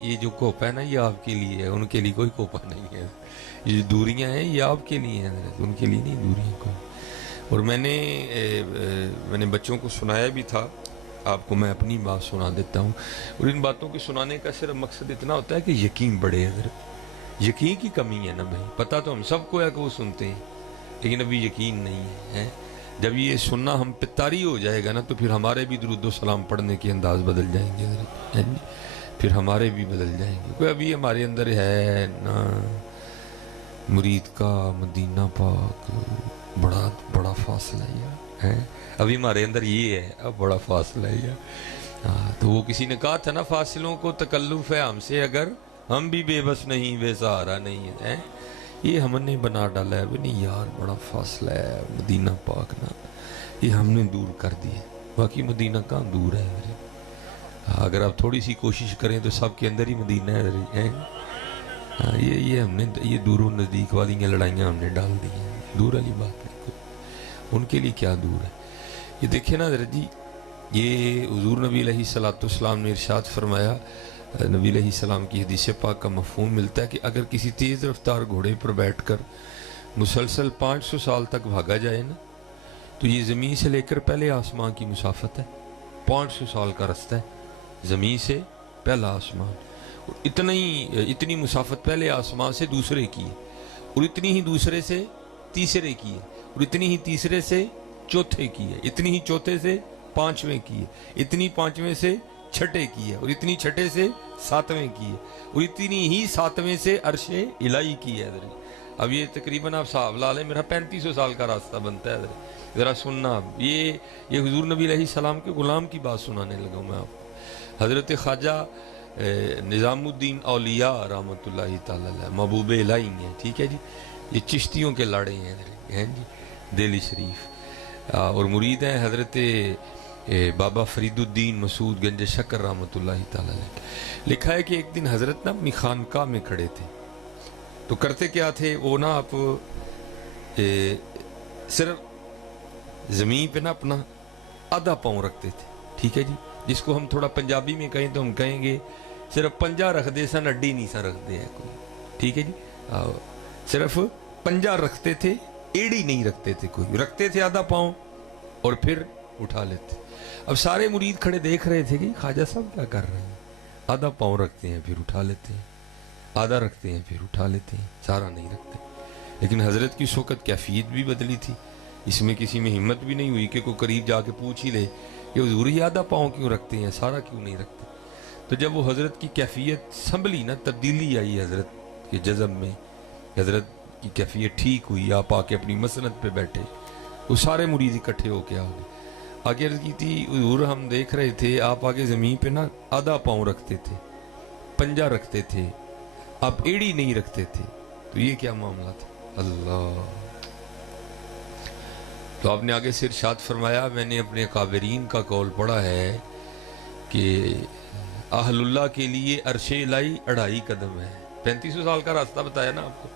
یہ جو کوپا ہے نا یہ آپ کے لیے ہے، ان کے لیے کوئی کوپا نہیں ہے. یہ جو دوریاں ہیں یہ آپ کے لیے ہیں، ان کے لیے نہیں دوریاں کوئی. اور میں نے بچوں کو سنایا بھی تھا. آپ کو میں اپنی بات سنا دیتا ہوں. اور ان باتوں کے سنانے کا صرف مقصد اتنا ہوتا ہے کہ یقین بڑھے. حضرت یقین کی کمی ہے نا بھائی. پتہ تو ہم سب کو ہے کہ وہ سنتے ہیں لیکن ابھی یقین نہیں ہے. جب یہ سننا ہم پہ طاری ہو جائے گا نا تو پھر ہمارے بھی درود و سلام پڑھنے کے انداز بدل جائیں گے حضرت. پھر ہمارے بھی بدل جائیں گے. کوئی ابھی ہمارے اندر ہے نا مرید کا مدینہ پاک بڑا بڑا فاصلہ ہے. ابھی ہمارے اندر یہ ہے اب بڑا فاصلہ ہے. تو وہ کسی نے کہا تھا نا فاصلوں کو تکلف ہے ہم سے اگر ہم بھی بے بس نہیں بے سہارا نہیں ہے. یہ ہم نے بنا ڈالا ہے. نہیں یار بڑا فاصلہ ہے مدینہ پاک نا یہ ہم نے دور کر دیا. باقی مدینہ کہاں دور ہے. اگر آپ تھوڑی سی کوشش کریں تو سب کے اندر ہی مدینہ ہے. یہ ہم نے یہ دور و نزدیک والی لڑائیاں ہم نے ڈال دی ہیں. دور والی بات نہیں کوئی. ان کے لیے کیا دور ہے. یہ دیکھیں نا حضرت جی یہ حضور نبی علیہ الصلوۃ والسلام نے ارشاد فرمایا. نبی علیہ السلام کی حدیث پاک کا مفہوم ملتا ہے کہ اگر کسی تیز رفتار گھوڑے پر بیٹھ کر مسلسل 500 سال تک بھاگا جائے نا تو یہ زمین سے لے کر پہلے آسمان کی مسافت ہے. 500 سال کا رستہ ہے زمین سے پہلا آسمان. اتنی مسافت پہلے آسمان سے دوسرے کی ہے اور اتنی ہی دوسرے سے تیسرے کی ہے اور اتنی ہی تیسرے سے چوتھے کی ہے. اتنی ہی چوتھے سے پانچویں کی ہے. اتنی پانچویں سے چھٹے کی ہے اور اتنی چھٹے سے ساتویں کی ہے اور اتنی ہی ساتویں سے عرش الہی کی ہے. اب یہ تقریباً آپ صاحب لا لیں میرا 3500 سال کا راستہ بنتا ہے. ذرا سننا. یہ حضور نبی علیہ السلام کے غلام کی بات سنانے لگا ہوں میں آپ کو. حضرت خواجہ نظام الدین اولیاء رحمۃ اللہ تعالی علیہ محبوب الہی ہیں. ٹھیک ہے جی. یہ چشتیوں کے لاڑے ہیں جی دہلی شریف اور مرید ہیں حضرت بابا فرید الدین مسعود گنج شکر رحمۃ اللہ تعالی علیہ. لکھا ہے کہ ایک دن حضرت نا اپنی خانقاہ میں کھڑے تھے تو کرتے کیا تھے وہ نا آپ صرف زمین پہ نا اپنا آدھا پاؤں رکھتے تھے. ٹھیک ہے جی. جس کو ہم تھوڑا پنجابی میں کہیں تو ہم کہیں گے صرف پنجا رکھ دے سن اڈی نہیں سا رکھ دے ہے کوئی. ٹھیک ہے جی. صرف پنجا رکھتے تھے ایڑی نہیں رکھتے تھے کوئی. رکھتے تھے آدھا پاؤں اور پھر اٹھا لیتے. اب سارے مرید کھڑے دیکھ رہے تھے کہ خواجہ صاحب کیا کر رہے ہیں. آدھا پاؤں رکھتے ہیں پھر اٹھا لیتے ہیں. آدھا رکھتے ہیں پھر اٹھا لیتے ہیں. سارا نہیں رکھتے. لیکن حضرت کی اس وقت کیفیت بھی بدلی تھی. اس میں کسی میں ہمت بھی نہیں ہوئی کہ کوئی قریب جا کے پوچھ ہی لے کہ حضور ہی آدھا پاؤں کیوں رکھتے ہیں سارا کیوں نہیں رکھتے. تو جب وہ حضرت کی کیفیت سنبھلی نا تبدیلی آئی حضرت کے جذب میں. حضرت کی کیفیت ٹھیک ہوئی. آپ آ کے اپنی مسند پہ بیٹھے. وہ سارے مرید اکٹھے ہو کے آگے آگے عرض کی تھی حضور ہم دیکھ رہے تھے آپ آگے زمین پہ نا آدھا پاؤں رکھتے تھے پنجا رکھتے تھے آپ ایڑی نہیں رکھتے تھے تو یہ کیا معاملہ تھا. اللہ. تو آپ نے آگے سے ارشاد فرمایا میں نے اپنے اکابرین کا قول پڑھا ہے کہ اہل اللہ کے لیے عرش الہی 2.5 قدم ہے. 3500 سال کا راستہ بتایا نا آپ کو.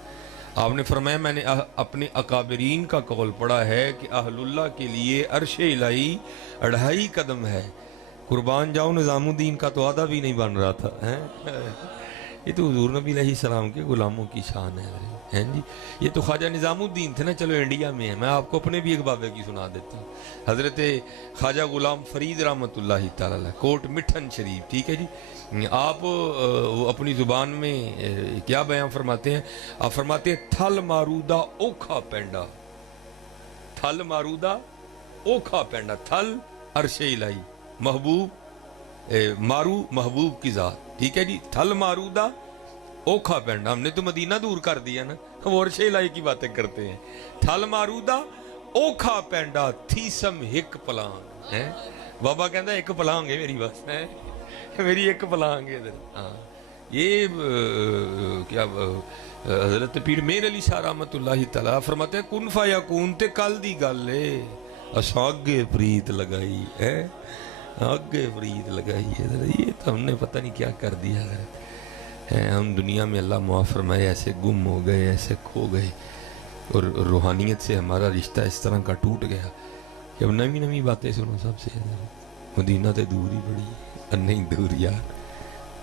آپ نے فرمایا میں نے اپنے اکابرین کا قول پڑھا ہے کہ اہل اللہ کے لیے عرش الہی 2.5 قدم ہے. قربان جاؤ نظام الدین کا تو آدھا بھی نہیں بن رہا تھا. یہ تو حضور نبی علیہ السلام کے غلاموں کی شان ہے جی. یہ تو خواجہ نظام الدین تھے نا. چلو انڈیا میں ہے. میں آپ کو اپنے بھی ایک بابے کی سنا دیتا ہوں. حضرت خواجہ غلام فرید رحمۃ اللہ تعالی علیہ کوٹ مٹھن شریف. ٹھیک ہے جی. آپ اپنی زبان میں کیا بیان فرماتے ہیں. آپ فرماتے ہیں تھل مارودہ اوکھا پینڈا. تھل مارودہ اوکھا پینڈا. تھل عرش الہی محبوب مارو محبوب کی ذات. ٹھیک ہے جی. تھل مارودہ اوکھا پینڈا. ہم نے تو مدینہ دور کر دیا نا. ہم عرش الہی کی باتیں کرتے ہیں. تھل مارودہ اوکھا پینڈا تھیسم ہک پلانگ. بابا کہندا ایک پلانگ ہے میری بس ہے میری ایک پلانگ ہے. یہ کیا حضرت پیر میر علی شاہ رحمۃ اللہ تعالیٰ فرماتے ہیں کن فیکون تے کل دی گل ہے اساں اگے پریت لگائی ہے آگے فرید لگائی ہے. یہ تو ہم نے پتہ نہیں کیا کر دیا ہے. ہم دنیا میں اللہ معاف فرمائے ایسے گم ہو گئے ایسے کھو گئے اور روحانیت سے ہمارا رشتہ اس طرح کا ٹوٹ گیا کہ اب نئی نئی باتیں سنو سب سے. مدینہ تے دور ہی بڑی ہے. نہیں دور یار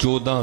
14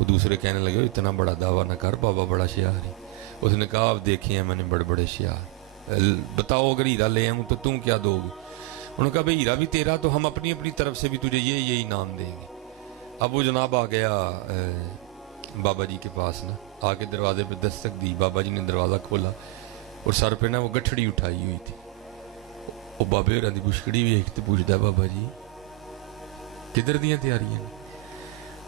وہ دوسرے کہنے لگے اتنا بڑا دعویٰ نہ کر، بابا بڑا شیار ہے۔ اس نے کہا اب دیکھے ہیں میں نے بڑے بڑے شیار، بتاؤ اگر ہیرا لے آؤں تو تم کیا دو گے؟ انہوں نے کہا بھئی ہیرا بھی تیرا تو ہم اپنی اپنی طرف سے بھی تجھے یہ انعام دیں گے۔ اب وہ جناب آ گیا بابا جی کے پاس نا، آ کے دروازے پہ دستک دی، بابا جی نے دروازہ کھولا اور سر پہ نا وہ گٹھڑی اٹھائی ہوئی تھی۔ وہ بابے ہوراں دی بشکڑی بھی ایک تے پوچھدا بابا جی کدھر دیاں تیاریاں نے؟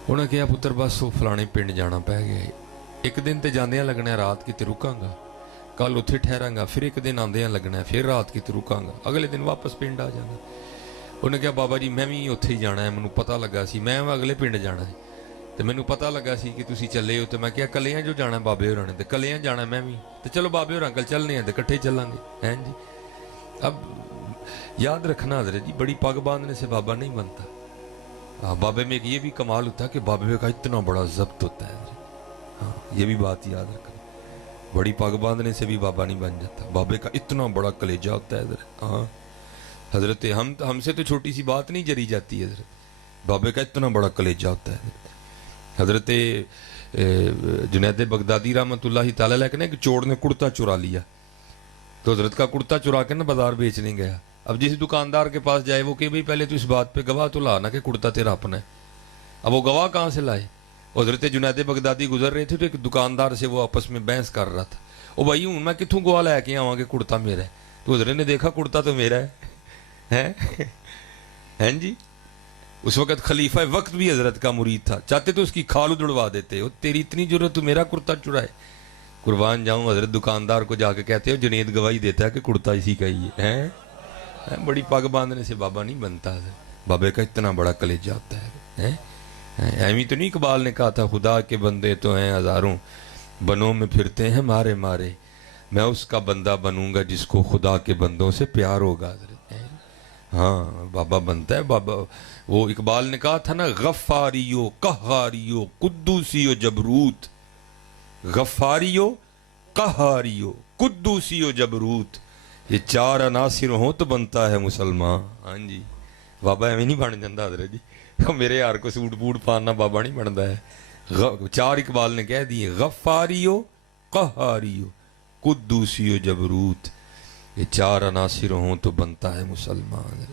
انہوں نے کہا پتر بس وہ فلانے پنڈ جانا پہ گیا، ایک دن تے جاندیاں لگنا ہے رات کتے رکاں گا، کل اتھے ٹھہراں گا، پھر ایک دن آندیاں لگنا ہے، پھر رات کتے رکاں گا، اگلے دن واپس پنڈ آ جانا۔ انہوں نے کہا بابا جی میں بھی اتھے ہی جانا ہے، مینوں پتہ لگا سی میں اگلے پنڈ جانا ہے تو مینوں پتہ لگا سی کہ تسی چلے ہو، تو میں کہا کلیاں جو جانا ہے بابے ہوراں نے، تو کلیاں جانا ہے میں بھی، تو چلو بابے ہوراں کل چلنے ہیں تو کٹھے چلیں گے ہیں جی۔ اب یاد رکھنا حضرت جی بڑی پگ باندھنے سے بابا نہیں بنتا۔ بابے میں یہ بھی کمال ہوتا ہے کہ بابے کا اتنا بڑا ضبط ہوتا ہے، ہاں یہ بھی بات یاد رکھنا، بڑی پگ باندھنے سے بھی بابا نہیں بن جاتا، بابے کا اتنا بڑا کلیجہ ہوتا ہے حضرت۔ ہاں حضرت ہم سے تو چھوٹی سی بات نہیں جری جاتی حضرت، بابے کا اتنا بڑا کلیجہ ہوتا ہے حضرت۔ جنید بغدادی رحمۃ اللہ تعالیٰ علیہ نے ایک چور نے کرتا چرا لیا، تو حضرت کا کرتا چرا کے نا بازار بیچنے گیا۔ اب جس دکاندار کے پاس جائے وہ کہ بھئی پہلے تو اس بات پہ گواہ تو لانا کہ کرتا تیرا اپنا ہے۔ اب وہ گواہ کہاں سے لائے؟ حضرت جنید بغدادی گزر رہے تھے تو ایک دکاندار سے وہ آپس میں بحث کر رہا تھا، او بھائی ہوں میں کتوں گواہ لے کے آواں کہ کرتا میرا ہے؟ تو حضرت نے دیکھا کرتا تو میرا ہے ہیں جی۔ اس وقت خلیفہ وقت بھی حضرت کا مرید تھا، چاہتے تو اس کی کھال ادڑوا دیتے، وہ تیری اتنی ضرورت تو میرا کرتا چرائے؟ قربان جاؤں حضرت دکاندار کو جا کے کہتے ہو جنید گواہی دیتا ہے کہ کرتا اسی کا ہی ہے۔ بڑی پگ باندھنے سے بابا نہیں بنتا، بابے کا اتنا بڑا کلیجہ ہوتا ہے۔ ایویں تو نہیں اقبال نے کہا تھا خدا کے بندے تو ہیں ہزاروں بنوں میں پھرتے ہیں مارے مارے، میں اس کا بندہ بنوں گا جس کو خدا کے بندوں سے پیار ہوگا۔ ہاں بابا بنتا ہے بابا۔ وہ اقبال نے کہا تھا نا غفاریو قہاریو قدوسیو جبروت، غفاریو قہاریو قدوسیو جبروت، یہ چار عناصر ہوں تو بنتا ہے مسلمان۔ ہاں جی بابا ایویں نہیں بن جاتا حضرت جی، میرے یار کو سوٹ بوٹ پاننا بابا نہیں بنتا ہے۔ چار اقبال نے کہہ دیے غفاریو قہاریو قدوسیو جبروت، یہ چار عناصر ہوں تو بنتا ہے مسلمان۔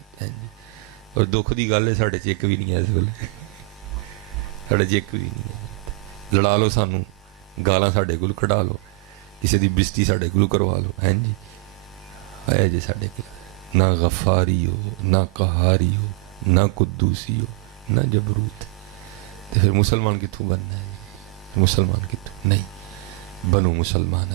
اور دکھ دی گل ہے ساڈے چ ایک بھی نہیں ہے اس ویلے، ساڈے چ ایک بھی نہیں ہے۔ لڑا لو سانو، گالاں ساڈے کول کھڑا لو، کسی دی بستی ساڈے کول کروا لو، ہیں جی ہے جی ساڈے کول نہ غفاری ہو نہ قہاری ہو نہ قدوسی ہو نہ جبروت، تو پھر مسلمان کتوں بننا ہے؟ مسلمان کتوں نہیں بنو مسلمان۔